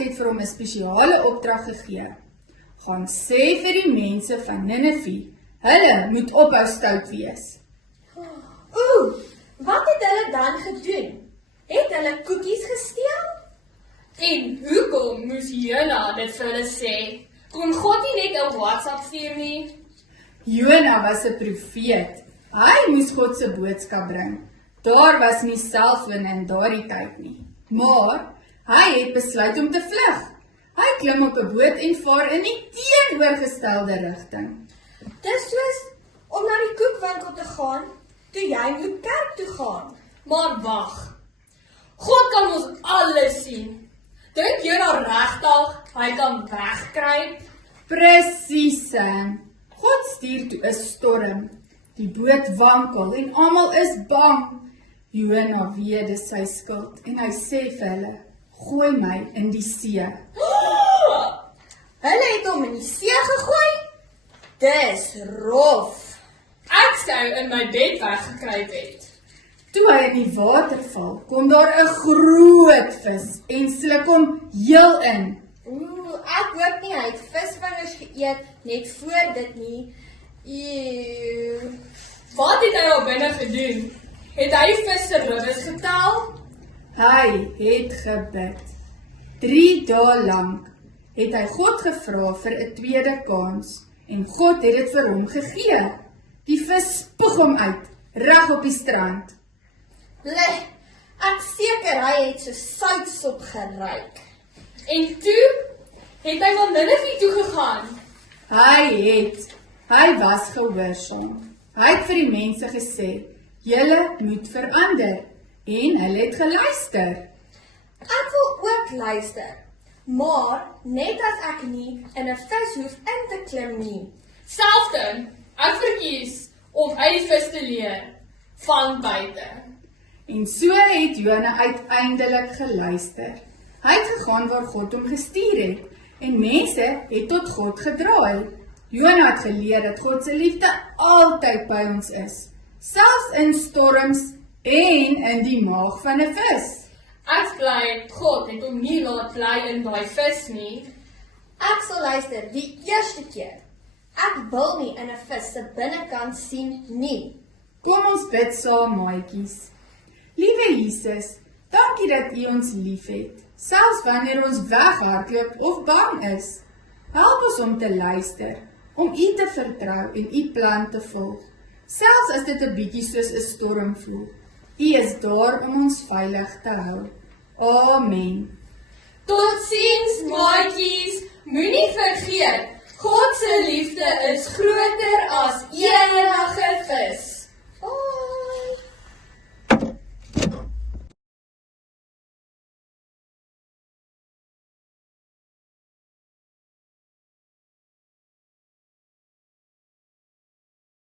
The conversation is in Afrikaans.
het vir hom 'n spesiale opdrag gegee. Gaan sê vir die mense van Ninive, hulle moet ophou stout wees. Oeh, wat het hulle dan gedoen? Het hulle koekies gesteel? En hoekom moes Jona dit vir hulle sê? Kon God nie net 'n WhatsApp stuur nie? Jona was 'n profeet. Hy moes God se boodskap bring. Daar was nie selfoon in daardie tyd nie. Maar hy het besluit om te vlug. Hy klim op 'n boot en vaar in die teenoorgestelde rigting. Dis soos om na die koekwinkel te gaan, toe jy moet kerk toe gaan. Maar wag. God kan ons alles sien. Dink Jona regtig hy kan wegkruip? Presies, Sam. God stuur toe 'n storm. Die boot wankel en almal is bang. Jona weet dis sy skuld en hy sê vir hulle, gooi my in die see. Hulle het hom in die see gegooi? Dis rof. Ek sou in my bed weggekruip het. Toe hy in die water val, kom daar 'n groot vis en sluk hom heel in. Ek hoop nie hy het visvingers geëet net voor dit nie. Eeuw. Wat het hy al binne gedoen? Het hy vis se ribbes getel? Hy het gebid. 3 dae lank het hy God gevra vir 'n tweede kans en God het dit vir hom gegee. Die vis spoeg hom uit, reg op die strand. Bleh, ek seker hy het so soutsop geruik. En toe het hy van Ninive toe gegaan. Hy was gehoorsaam. Hy het vir die mense gesê, julle moet verander. En hulle het geluister. Ek wil ook luister, maar net as ek nie in 'n vis hoef in te klim nie. Selfde, ek verkies om uit die vis te leer van buite. En so het Jona uiteindelik geluister. Hy het gegaan waar God hom gestuur het en mense het tot God gedraai. Jona het geleer dat God se liefde altyd by ons is, selfs in storms en in die maag van 'n vis. Ek bly God het hom nie laat bly in daai vis nie. Ek sal luister die eerste keer. Ek wil nie in 'n vis se binnekant sien nie. Kom ons bid saam, maatjies. Liewe Jesus, dankie dat U ons liefhet, selfs wanneer ons weghardloop of bang is. Help ons om te luister, om U te vertrou en U plan te volg, selfs as dit 'n bietjie soos 'n storm voel. U is daar om ons veilig te hou. Amen. Totsiens, maatjies, moenie vergeet, God se liefde is groter as enige vis.